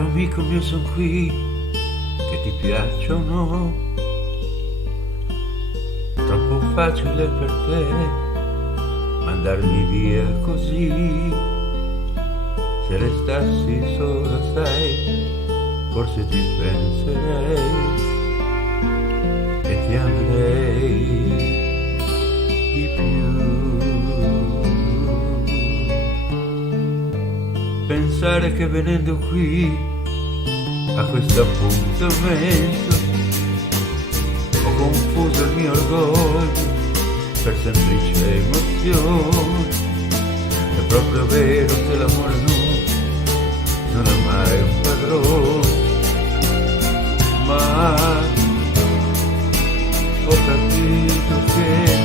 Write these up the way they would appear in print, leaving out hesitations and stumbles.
Caro amico mio, son qui, che ti piaccia o no. Troppo facile per te mandarmi via così. Se restassi sola, sai, forse ti penserei e ti amerei di più. Pensare che venendo qui a questo appuntamento ho confuso il mio orgoglio per semplice emozione. È proprio vero che l'amore non ha mai un padrone, ma ho capito che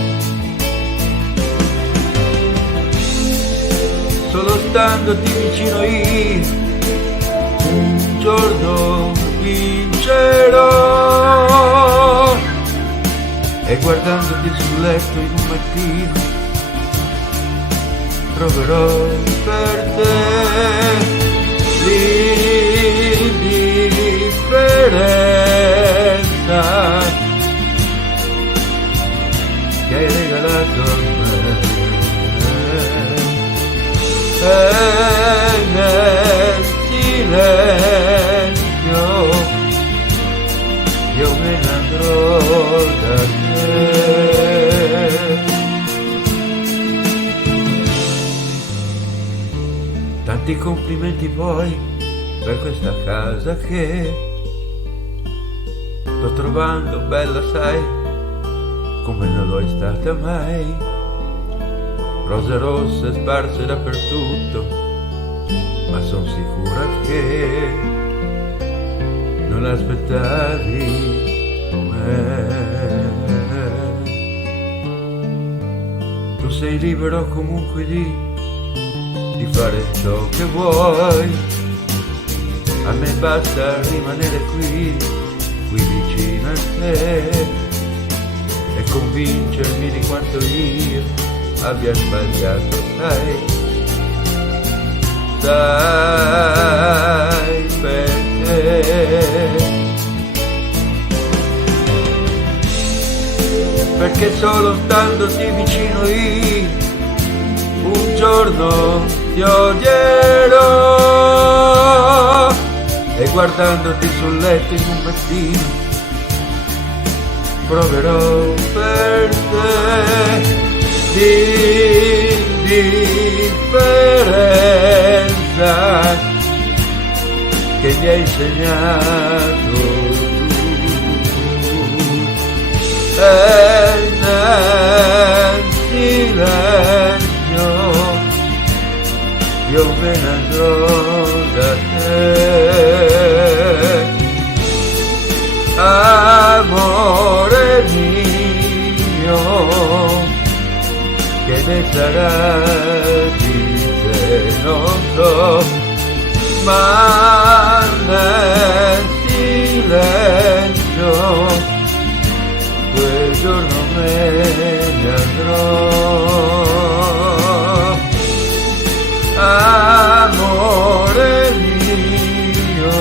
solo standoti vicino io un giorno vincerò, e guardandoti sul letto in un mattino proverò per te l'indifferenza che hai regalato a me. E nel silenzio io me ne andrò da te. Tanti complimenti poi per questa casa che sto trovando bella, sai, come non lo è stata mai. Rose rosse sparse dappertutto, ma son sicura che non aspettavi me. Tu sei libero comunque di fare ciò che vuoi. A me basta rimanere qui vicino a te e convincermi di quanto io abbia sbagliato, sai perché solo standoti vicino io un giorno ti odierò, e guardandoti sul letto in un mattino proverò per te l'indifferenza che mi hai insegnato tu. E nel silenzio io me ne andrò da te. Amore mio, che ne sarà di te non so, ma nel silenzio quel giorno me ne andrò. Amore mio,